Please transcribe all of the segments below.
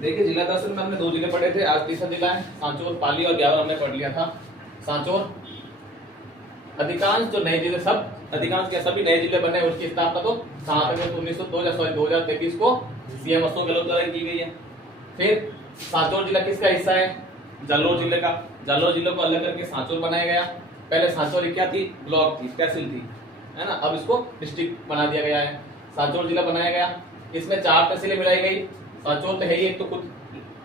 देखिए जिला दर्शन में हमने 2 जिले पढ़े थे, आज तीसरा जिला है सांचौर। पाली और ब्यावर हमने पढ़ लिया था। सांचौर अधिकांश जो नए जिले, सब अधिकांश क्या सभी नए जिले बने, उसकी स्थापना तो 2023 को सीएम अशोक गहलोत द्वारा की गई है। फिर सांचौर जिला किसका हिस्सा है? जालौर जिले का। जालौर जिले को अलग करके सांचौर बनाया गया। पहले सांचौर क्या थी? ब्लॉक थी, तहसील थी, है ना। अब इसको डिस्ट्रिक्ट बना दिया गया है। सांचौर जिला बनाया गया, इसमें 4 तहसीलें मिलाई गई। सांचौर तो है ही एक तो खुद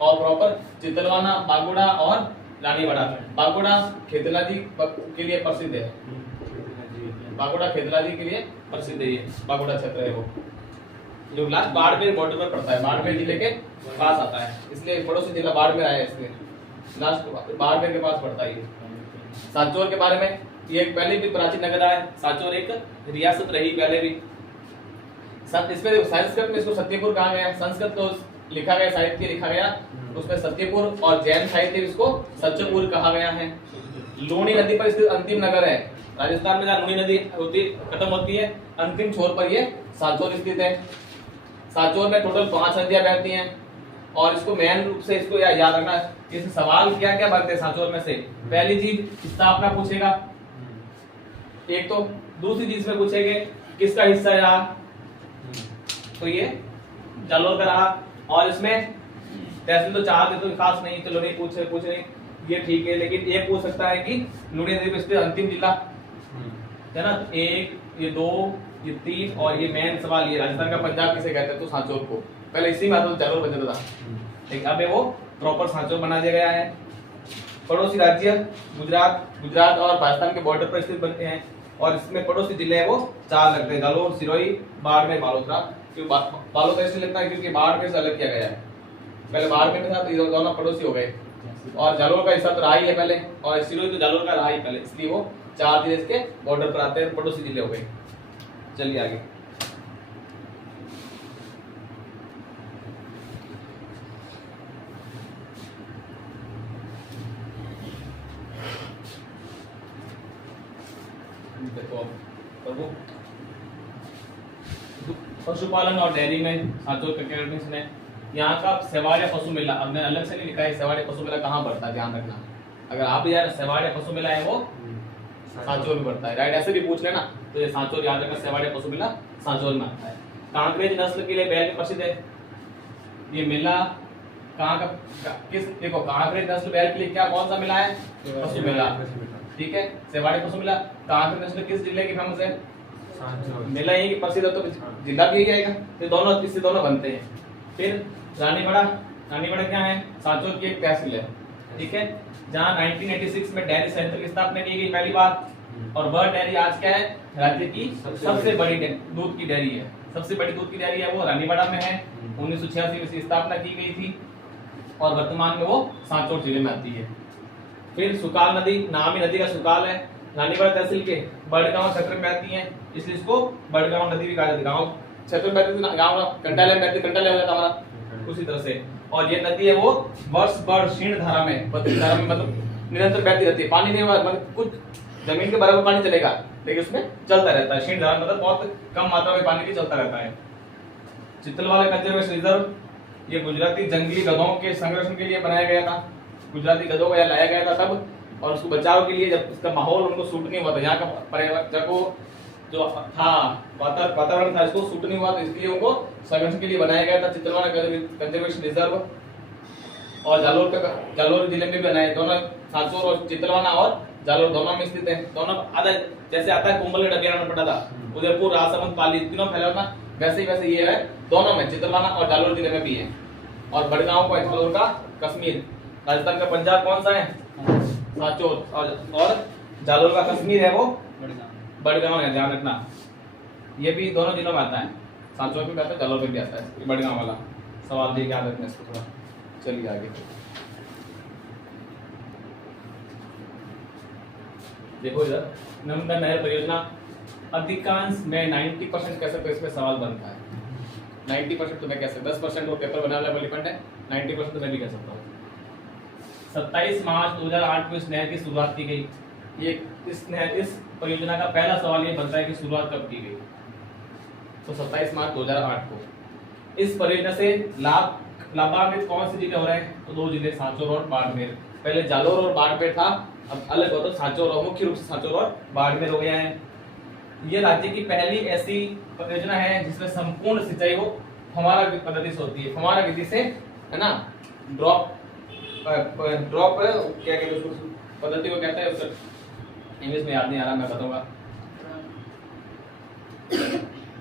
और प्रॉपर, चितलवाना, बागुड़ा और रानीवाड़ा। बागुड़ा खेतलाजी के लिए प्रसिद्ध है। बागुड़ा खेतलाजी के लिए प्रसिद्ध है, ये बागुड़ा क्षेत्र है वो, जो लास्ट बाड़मेर बॉर्डर पर पड़ता है, बाड़मेर जिले के पास आता है, इसलिए पड़ोसी जिला बाड़मेर आया है, इसलिए लास्ट बाड़मेर के पास पड़ता है ये। सांचौर के बारे में, ये एक पहले भी प्राचीन नगर है। सांचौर एक रियासत रही पहले भी। इसमें संस्कृत में इसको सत्यपुर कहा गया, संस्कृत तो लिखा गया, साहित्य लिखा गया उसमें सत्यपुर, और जैन साहित्य इसको सत्यपुर कहा गया है। लूणी नदी पर स्थित अंतिम नगर है। राजस्थान में जहाँ लूणी नदी होती खत्म होती है, अंतिम छोर पर ये सांचौर स्थित है। सांचौर में टोटल 5 नदियां बहती हैं, और इसको मेन रूप से इसको याद रखना, इस सवाल क्या क्या बनते हैं सांचौर में से। पहली चीज स्थापना पूछेगा, एक तो। दूसरी चीज में पूछेंगे किसका हिस्सा रहा, तो ये जालौर का रहा। और इसमें तहसील तो 4 थे, तो खास नहीं, चलो नहीं पूछे ये ठीक है। लेकिन ये पूछ सकता है कि लूणी नदी पर स्थित अंतिम जिला है ना, 1, ये 2, ये 3, और ये मेन सवाल ये राजस्थान का पंजाब किसे कहते हैं, तो सांचौर को। पहले इसी में तो जालौर बन जाता था, लेकिन अब वो प्रॉपर सांचौर बना दिया गया है। पड़ोसी राज्य गुजरात और राजस्थान के बॉर्डर पर स्थित बनते हैं, और इसमें पड़ोसी जिले हैं वो 4 लगते हैं, जालौर, सिरोही, बाड़मेर, बालोतरा। क्यों बालोतरा इसलिए लगता है क्योंकि बाड़मेर से अलग किया गया है, पहले बाड़मेर में था, तो ये दोनों पड़ोसी हो गए। और जालौर का हिस्सा तो रहा ही है पहले, और सिरोही तो जालौर का रहा ही पहले, इसलिए वो 4 जिले इसके बॉर्डर पर आते हैं, पड़ोसी जिले हो गए। चलिए आगे। देखो प्रभु पशुपालन और डेयरी में सांचौर कैटेगरीज ने यहाँ का सेवाड़िया पशु मेला, हमने अलग से नहीं लिखा है सेवाड़िया पशु मेला कहाँ पड़ता है, ध्यान रखना। अगर आप यार सेवाड़िया पशु मेला है वो सांचौर में पड़ता है, राइट, ऐसे भी पूछ लेना, तो ये सांचौर याद रखना, सेवाड़िया पशु मेला सांचौर में आता है। कांकरेज नस्ल के लिए बैल प्रसिद्ध है। ये मेला कहाँ का किस, देखो कांकरेज नस्ल बैल के लिए क्या कौन सा मेला है? पशु मेला, ठीक है। सेवाड़िया पशु मेला कांकरेज नस्ल किस जिले की फेमस है? मेला यही प्रसिद्ध है, तो जिला भी यही आएगा, तो दोनों इससे दोनों बनते हैं। फिर रानीवाड़ा क्या है? सांचौर की एक तहसील है, ठीक है, जहाँ 1986 में डेयरी सेंटर की स्थापना की गई पहली बार, और वह डेयरी आज क्या है? राज्य की सबसे बड़ी दूध की डेयरी है। सबसे बड़ी दूध की डेयरी है वो रानीवाड़ा में है। 1986 में इसकी स्थापना की गई थी, और वर्तमान में वो सांचौर जिले में आती है। फिर सुकाल नदी, नामी नदी का सुकाल है, रानीवाड़ा तहसील के बड़गांव क्षेत्र में आती है, इसलिए इसको बड़गांव नदी भी कहा जाता है। गांव क्षेत्र में बहती है, गांव कंटाले में बहती, कंटाले हो जाता हमारा, उसी तरह से। और ये नदी है वो वर्ष भर क्षीण धारा में, मतलब निरंतर बहती रहती है, पानी नहीं हुआ, मतलब कुछ जमीन के बराबर पानी चलेगा, लेकिन उसमें चलता रहता है। क्षीण धारा मतलब बहुत कम मात्रा में पानी भी चलता रहता है। चित्तलवाड़ा कंजर्वेशन रिजर्व, ये गुजराती जंगली गधों के संरक्षण के लिए बनाया गया था। गुजराती गधों को यहाँ लाया गया था तब, और उसको बचाव के लिए, जब उसका माहौल उनको सूट नहीं हुआ था, यहाँ का पर्यावरण को जो था वातावरण था, इसको सूट नहीं हुआ, तो इसलिए उनको संरक्षण के लिए बनाया गया था चित्तलवाड़ा कंजर्वेशन रिजर्व। और जालौर जिले में भी बनाए, दोनों सांचौर और चित्तलवाड़ा और जालौर दोनों में स्थित है। दोनों आधा जैसे आता है कुंभलगढ़ अभयारण्य में पड़ा था, उदयपुर, राजसमंद, पाली तीनों फैला था, वैसे ही ये है, दोनों में चित्तलवाड़ा और जालौर जिले में भी है। और बड़गांव को जालौर का कश्मीर, राजस्थान का पंजाब कौन सा है? सांचौर, और जालौर का कश्मीर है वो बड़गांव है, ध्यान रखना। ये भी दोनों जिलों में आता है, सांचौर में भी आता है, जालौर में भी आता है। ये बड़गांव वाला सवाल देख याद रखना इसको थोड़ा। चलिए आगे देखो, इधर नर्मदा नहर परियोजना अधिकांश में 90% कह सकते, इसमें सवाल बनता है। 90% तो मैं कह सकता, 10% वो पेपर बनाने वाला डिपेंड है, 90% तो मैं भी कह सकता हूँ। 27 मार्च 2008 को इस नहर की शुरुआत की गई। ये इस परियोजना का पहला सवाल ये बनता है कि शुरुआत कब की गई, तो 27 मार्च 2008 को। इस परियोजना से लाभ लाभान्वित कौन से जिले हो रहे हैं? तो दो जिले, सांचौर और बाड़मेर। पहले जालोर और बाड़मेर था, अब अलग हो तो सांचौर और मुख्य रूप से सांचौर और बाड़मेर हो गया है। ये राज्य की पहली ऐसी परियोजना है जिसमें संपूर्ण सिंचाई वो फव्वारा पद्धति से होती है। फव्वारा विधि से, है ना, ड्रॉप क्या कहते हैं उसको, पद्धति को कहते हैं, उसका इंग्लिश में याद नहीं आ रहा, मैं बताऊंगा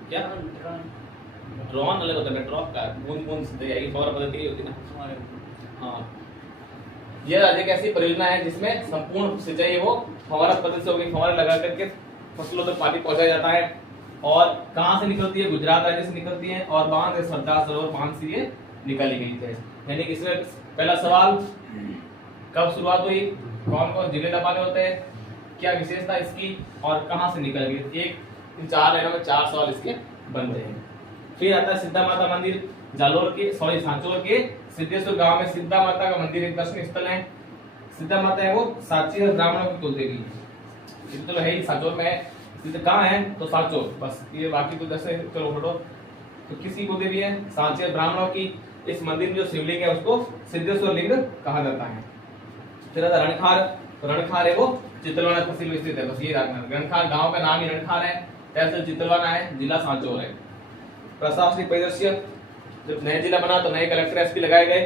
क्या। ड्रॉन अलग होता है, ड्रॉप का बूंद बूंद सिंचाई आएगी, फव्वारा पद्धति की होती है ना। हाँ, यह राज्य की ऐसी परियोजना है जिसमें संपूर्ण सिंचाई वो फव्वारा पद्धति से होगी। फव्वारे लगा करके फसलों तक पानी पहुंचाया जाता है। और कहां से निकलती है? गुजरात राज्य से निकलती है, और बांध सरदार सरोवर बांध से ये निकाली गई है। यानी कि इसमें पहला सवाल, कब शुरुआत हुई, कौन कौन जिले दबाने होते हैं, क्या विशेषता इसकी, और कहां से निकल गई? एक इन चार लाइनों में 4 सवाल इसके बनते हैं। फिर आता है सिद्धा माता मंदिर, जालोर के सांचौर के सिद्धेश्वर गांव में सिद्धा माता का मंदिर एक दर्शनीय स्थल है। सिद्धा माता है वो साची ब्राह्मणों की कुलदेवी है, तो है ही सांचौर में है। सिद्ध कहाँ है? तो सांचौर, बस ये बाकी तो जैसे चलो हटो। तो किसी कुलदेवी है? साची ब्राह्मणों की। इस मंदिर में जो शिवलिंग है उसको सिद्धेश्वर लिंग कहा जाता है। फिर रणखार, तो रणखार है वो चितलवाना तहसील में स्थित है, बस ये रखना। रणखार गांव का नाम ही रणखार है, तहसील चितलवाना है, जिला सांचौर है। प्रशासनिक परिदृश्य, जब नया जिला बना तो नए कलेक्टर एसपी लगाए गए।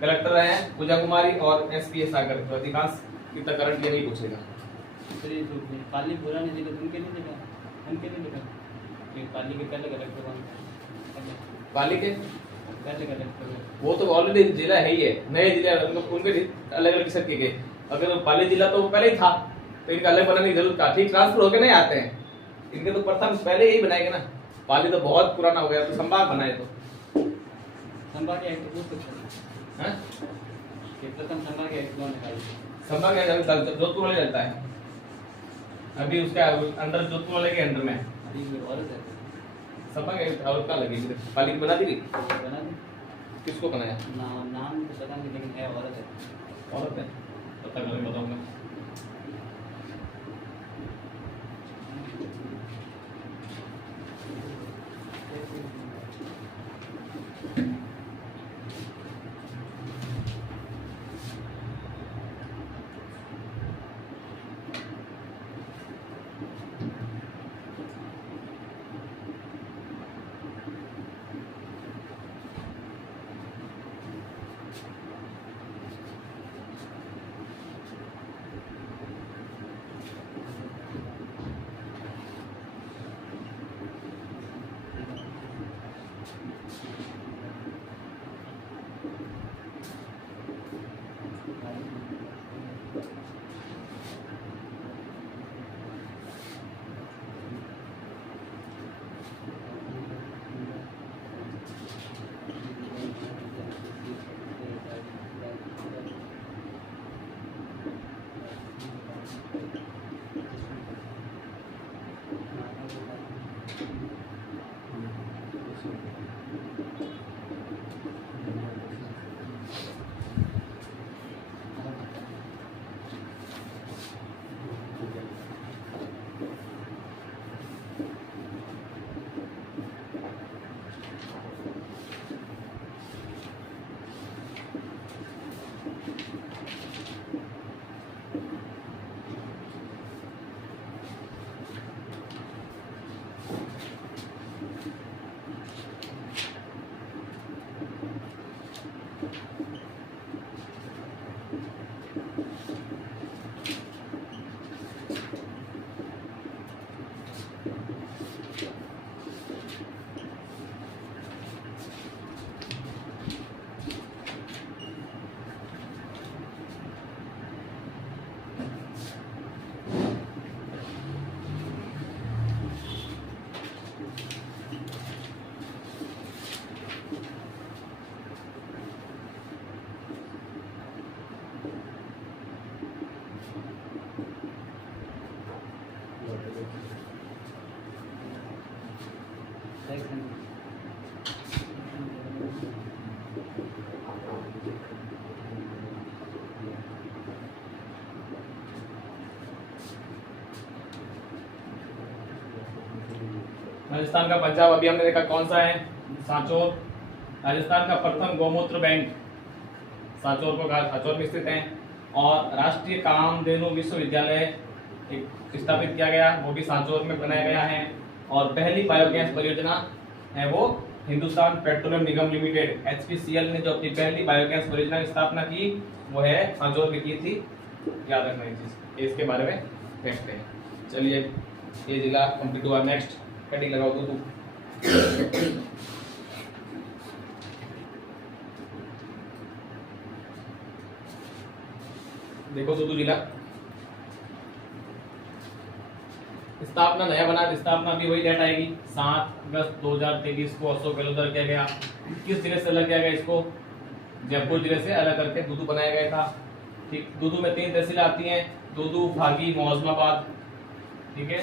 कलेक्टर हैं पूजा कुमारी और एसपी है सागर। तो अधिकांश कितना करंट यही पूछेगा। पाली पुराने जिले उनके नहीं लिखा, ये पाली के पहले कलेक्टर कौन था? पाली के पहले कलेक्टर वो तो ऑलरेडी जिला है ही है, नए जिला उनके अलग अलग किस्म के। अगर पाली जिला तो पहले ही था तो इनका अलग बनाने की जरूरत था। ठीक ट्रांसफर होकर नहीं आते हैं, इनके तो प्रथम पहले यही बनाएंगे ना। पाली तो बहुत पुराना हो गया, तो संभाग बनाए तो संभाग के एक्ट बहुत कुछ है हैं, ये प्रथम संभाग के एक्ट कौन है? संभाग है जोधपुर वाले रहता है अभी, उसका अंडर जोधपुर वाले के अंडर में अभी औरत है संभाग है। और क्या लगी पाली की बना दी, बना दी, किसको बनाया? नाम तो पता नहीं, लेकिन है औरत है। औरत है, पता कर बताऊंगा। राजस्थान का पंजाब अभी हमने देखा कौन सा है? सांचौर। राजस्थान का प्रथम गौमूत्र बैंक सांचौर को सांचौर में स्थित है। और राष्ट्रीय कामधेनु विश्वविद्यालय एक स्थापित किया गया, वो भी सांचौर में बनाया गया है। और पहली बायोगैस परियोजना है वो हिंदुस्तान पेट्रोलियम निगम लिमिटेड HPCL ने जो अपनी पहली बायोगैस परियोजना की स्थापना की वो है सांचौर में की थी। याद रखना ये चीज, इसके बारे में देखते हैं। चलिए ये जिला कंप्लीट हुआ। नेक्स्ट हेडिंग लगाओ तो देखो दूदू जिला स्थापना नया बना, स्थापना भी वही डेट आएगी 7 अगस्त 2023 को अशोक गहलोत द्वारा किया गया। किस जिले से अलग किया गया इसको? जयपुर जिले से अलग करके दूदू बनाया गया था। ठीक, दूदू में 3 तहसीलें आती हैं, दूदू, भागी, मौजमाबाद। ठीक है,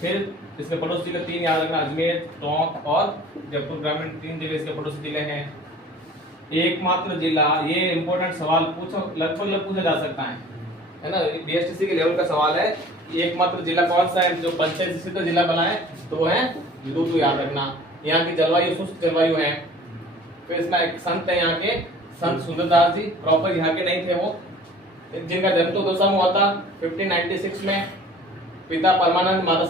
फिर इसके पड़ोसी जिले 3 याद रखना, अजमेर, टोंक और जयपुर ग्रामीण। 3 जिले इसके पड़ोसी जिले हैं। एकमात्र जिला, ये इंपॉर्टेंट सवाल लगभग पूछा जा सकता है ना, BSTC के लेवल का सवाल है। एकमात्र जिला कौन सा है जो पंचायत स्थित जिला बना है? तो वो है दूदू, याद रखना। यहाँ की जलवायु शुष्क जलवायु है। फिर इसमें एक संत है यहाँ के, संत सुंदरदास जी, प्रॉपर यहाँ के नहीं थे वो, जिनका जन्म तो दौसा में हुआ था 1596 में। पिता परमानंद, माता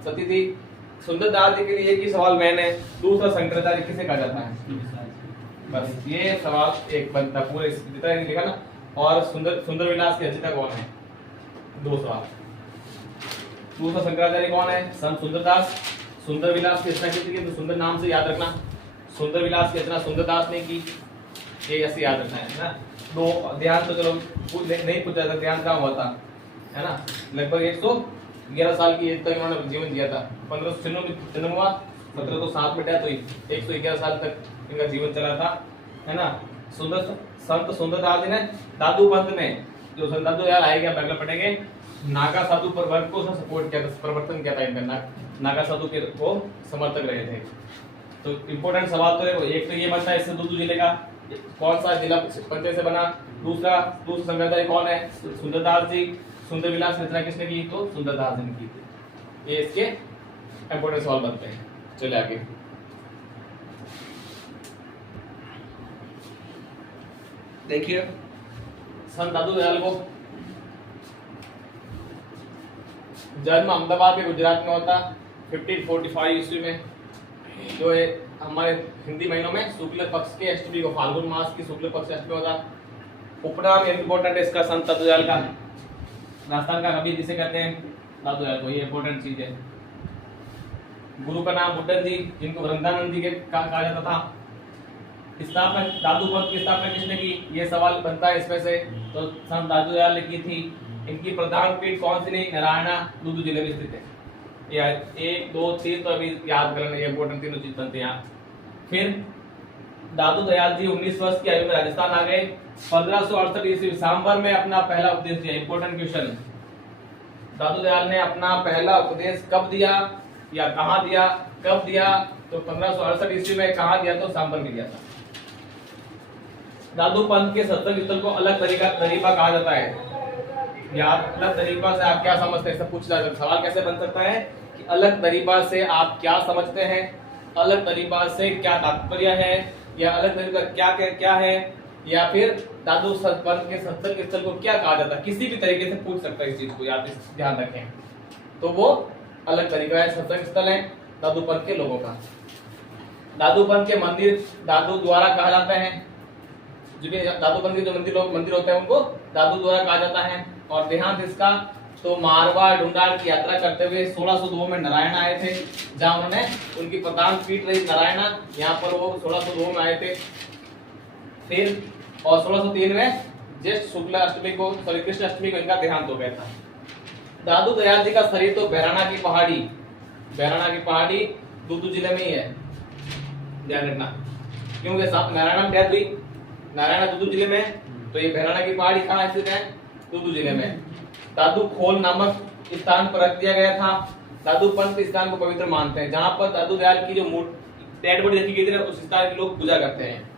सती थी। सुंदरदास जी के लिए एक ही सवाल मैन है, दूसरा शंकराचार्य किसे कहा जाता है? बस ये सवाल एक बनता पूरे जितना लिखा ना। और सुंदर विलास के रचयिता कौन है? 2 सवाल। दूसरा शंकराचार्य कौन है? संत सुंदरदास। सुंदर विलास की रचना किसने की? तो सुंदर नाम से याद रखना। सुंदर विलास की रचना सुंदरदास ने की, ये ऐसे याद रखना है ना। 2 ध्यान तो चलो नहीं पूछा था, ध्यान कहाँ हुआ था है ना। लगभग 111 साल की एज तक इन्होंने जीवन जिया था। 1596 में जन्म हुआ, 1707 में डेथ हुई। 111 साल तक इनका जीवन चला था है ना। संत सुंदरदास जी ने दादू पंथ में, जो संत दादू यार आएगा पहले पढ़ेंगे, नागा साधु पर वर्ग को सपोर्ट किया था, परिवर्तन किया था इनका। नागा साधु के वो समर्थक रहे थे। तो इंपॉर्टेंट सवाल तो है, एक तो ये बनता है इससे दूदू जिले का कौन सा जिला पंचायत से बना। दूसरा संगठन कौन है? सुंदरदास जी। सुंदर विलास रचना किसने की? तो सुंदरदास जी ने की थी। ये इसके इंपॉर्टेंट सवाल बनते हैं। चलिए आगे देखिए, संत दादू दयाल को जन्म अहमदाबाद के गुजरात में होता 1545 ईस्वी में, जो है हमारे हिंदी महीनों में शुक्ल पक्ष के अष्टमी को, फाल्गुन मास की शुक्ल पक्ष अष्टमी होता। उपनाम इंपॉर्टेंट है इसका संत दादू दयाल का। राजस्थान का कवि जिसे कहते हैं दादू दयाल को, ये इंपॉर्टेंट चीज है। गुरु का नाम बुड्ढन जी, जिनको वृंदानंद जी के कहा जाता था। स्थापना दादू पंथ की स्थापना किसने की? ये सवाल बनता है इसमें से। तो संत दादू दयाल ने की थी। इनकी प्रधान पीठ कौन सी? नहीं, नारायणा, दूदू जिले में स्थित है। ये 1 2 3 तो अभी याद करना, ये इंपॉर्टेंट तीनों चीज बनते हैं यहाँ। फिर दादू दयाल जी 19 वर्ष की आयु में राजस्थान आ गए। 1568 ईस्वी सांबर में अपना पहला उपदेश दिया। इंपॉर्टेंट क्वेश्चन, दादू दयाल ने अपना पहला उपदेश कब दिया या कहाँ दिया? कब दिया? तो 1568 ईस्वी में। कहाँ दिया? तो सांबर में दिया था। दादू पंथ के सत्संग स्थल को अलग तरीका कहा जाता है। या अलग तरीका से आप क्या समझते हैं? सब पूछ सकते। सवाल कैसे बन सकता है कि अलग तरीका से आप क्या समझते हैं, अलग तरीका से क्या तात्पर्य है, या अलग तरीका क्या है, या फिर दादू पंथ के सत्संग स्थल को क्या कहा जाता है? किसी भी तरीके से पूछ सकता है इस चीज को, याद ध्यान रखें। तो वो अलग तरीका है, सत्संग स्थल है दादू पंथ के लोगों का। दादू पंथ के मंदिर दादू द्वारा कहा जाता है। जो भी दादू पंथ के जो मंदिर होते हैं उनको दादू द्वारा कहा जाता है। और देहांत इसका तो मारवाड़ ढूंढाड़ की यात्रा करते हुए 1602 में नारायण आए थे, जहां उन्होंने उनकी प्रधान पीठ रही नारायणा, यहाँ पर वो 1602 में आए थे। फिर और 1603 में ज्येष्ठ शुक्ल अष्टमी को, सॉरी कृष्ण अष्टमी को इनका देहांत हो गया था। दादू दयाल जी का शरीर तो बहराना की पहाड़ी दूदू जिले में ही है, ध्यान रखना, क्योंकि नारायण में डेथ हुई, नारायण दूदू जिले में, तो ये बहराना की पहाड़ी कहाँ स्थित है? दूदू जिले में। दादू खोल नामक स्थान पर रख दिया गया था। दादू पंथ इस स्थान को पवित्र मानते हैं, जहां पर दादू दयाल की जो डेड बॉडी रखी गई थी उस स्थान के लोग पूजा करते हैं।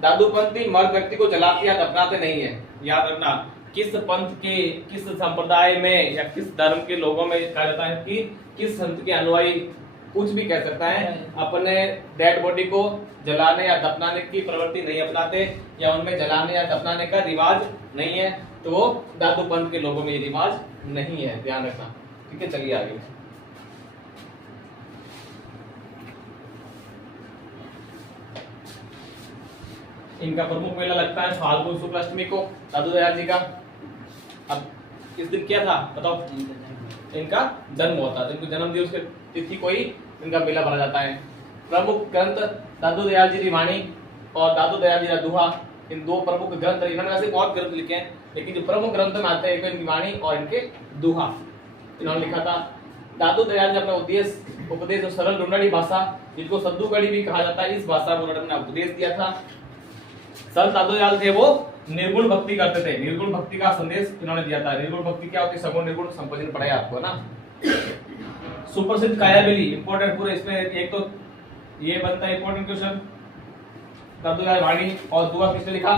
दादू पंथी मर्द व्यक्ति को जलाते या दफनाते नहीं है। याद रखना, किस पंथ के, किस संप्रदाय में या किस धर्म के लोगों में कहा जाता है कि किस संत के अनुयायी कुछ भी कह सकता है, अपने डेड बॉडी को जलाने या दफनाने की प्रवृत्ति नहीं अपनाते या उनमें जलाने या दफनाने का रिवाज नहीं है, तो वो दादू पंथ के लोगों में ये रिवाज नहीं है, ध्यान रखना। ठीक है, चलिए आगे। इनका प्रमुख मेला लगता है फाल्गुन शुक्ल अष्टमी को दादू दयाल जी का। अब इस दिन क्या था बताओ? इनका जन्म होता है, इनको जन्म दिवस की तिथि को ही इनका मेला भरा जाता है। प्रमुख ग्रंथ दादू दयाल जी रिवाणी और दादू दयाल जी का दोहा, इन दो प्रमुख ग्रंथ, इन्होंने वैसे बहुत ग्रंथ लिखे हैं, लेकिन जो प्रमुख ग्रंथ में आते हैं इनकी रिवाणी और इनके दोहा इन्होंने लिखा था। दादू दयाल जी अपना उपदेश और सरल रुंडाड़ी भाषा, जिसको सद्दूगढ़ी भी कहा जाता है, इस भाषा में उन्होंने अपना उपदेश दिया था। संत दादू दयाल थे वो निर्गुण भक्ति करते थे, निर्गुण भक्ति का संदेश इन्होंने दिया था। निर्गुण भक्ति क्या होती है? सगुण निर्गुण संपजन पढ़ाया आपको ना। सुप्रसिद्ध कायाबेली इंपॉर्टेंट, पूरे इसमें एक तो ये बनता है इंपॉर्टेंट क्वेश्चन, दादू दयाल वाणी और दोहा किसने लिखा?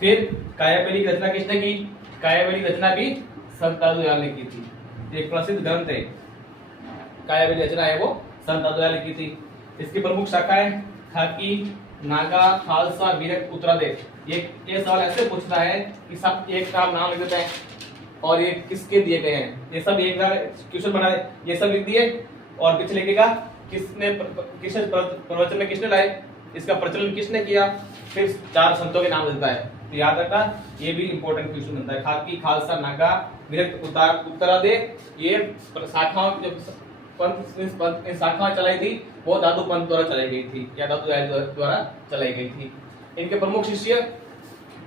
फिर कायाबेली की रचना किसने की? कायाबेली की रचना भी संत दादू दयाल ने की थी। एक प्रसिद्ध ग्रंथ है कायाबेली रचना है, वो संत दादू दयाल ने की थी। इसकी प्रमुख शाखाएं खाकी, नागा, खालसा, विरक्त, उत्तरादेश। ये सवाल ऐसे पूछता है कि सब एक का नाम लिख देते हैं और ये किसके दिए गए हैं, ये सब एक क्वेश्चन बनाए, ये सब लिख दिए और पीछे लिखेगा किसने प्रवचन में किसने लाए, इसका प्रचलन किसने किया, फिर 4 संतों के नाम देता है। तो याद रखना, ये भी इंपॉर्टेंट क्वेश्चन बनता है। खाकी, खालसा, नागा, विरक्त, उत्तरादेश, ये शाखाओं जो पंथ इन शाखाएं चलाई थी वो दादू पंथ द्वारा चलाई गई थी या दादू दयाल द्वारा चलाई गई थी। इनके प्रमुख शिष्य,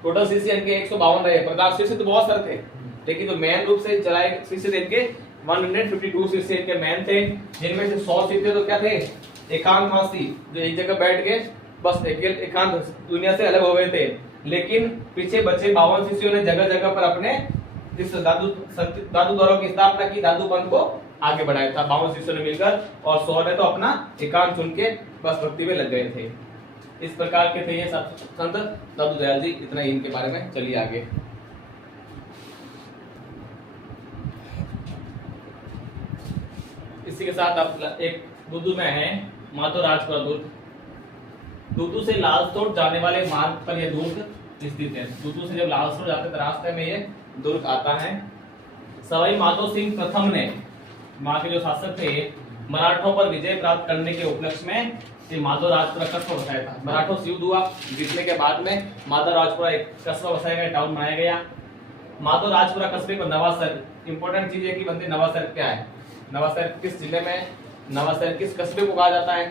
टोटल शिष्य इनके 152 रहे। प्रदान शिष्य तो बहुत सारे थे, लेकिन जो मेन रूप से चलाए शिष्य थे इनके 152 शिष्य इनके मेन थे, जिनमें से 100 शिष्य तो क्या थे? एकांतवासी, जो एक जगह बैठ के बस एकांत दुनिया से अलग हो गए थे। लेकिन पीछे बचे 52 शिष्यों ने जगह जगह पर अपने इस दादू द्वारा की स्थापना की, दादू पंथ को आगे बढ़ाया था 52 शिष्यों ने मिलकर, और 100 ने तो अपना एकांत चुन के बस भक्ति में लग गए थे। इस प्रकार के थे ये संत दादू दयाल जी। इतना ही इनके बारे में, चलिए आगे। इसी के साथ आप एक दुदू में है माधो राजपुरा दुर्ग। दुदू से लालसोट जाने वाले मार्ग पर यह दुर्ग स्थित है। दुदू से जब लालसोट जाते तो रास्ते में ये दुर्ग आता है। सवाई माधो सिंह प्रथम ने, वहां के जो शासक थे, मराठों पर विजय प्राप्त करने के उपलक्ष्य में ये माधो राजपुरा कस्बा बसाया था। मराठों से युद्ध हुआ, जीतने के बाद में माधो राजपुरा एक कस्बा बसाया गया, टाउन बनाया गया। माधो राजपुरा कस्बे को नवासर, इंपॉर्टेंट चीज है कि बंदे नवासर क्या है, नवासर किस जिले में, नवासर किस कस्बे को कहा जाता है?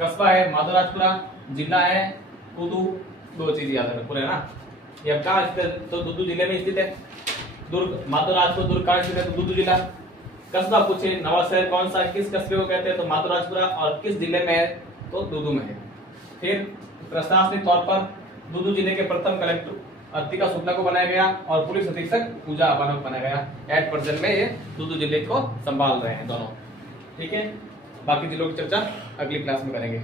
कस्बा है माधो राजपुरा, जिला है दुदू। 2 चीज याद रखना पूरे ना। ये अब कहाँ स्थित है? तो दुदू जिले में स्थित है। दुर्ग माधो राजपुरा दुर्ग कहाँ स्थित है? तो दुदू जिला। कस्बा पूछे नवासर कौन सा, किस कस्बे को कहते हैं? तो माधो राजपुरा, और किस जिले में है? तो दुदू में है। फिर प्रशासनिक तौर पर दुदू जिले के प्रथम कलेक्टर अर्तिका शुक्ला को बनाया गया और पुलिस अधीक्षक पूजा अबाना को बनाया गया। एट प्रेजेंट में ये दुदू जिले को संभाल रहे हैं दोनों। ठीक है, बाकी जिलों की चर्चा अगली क्लास में करेंगे।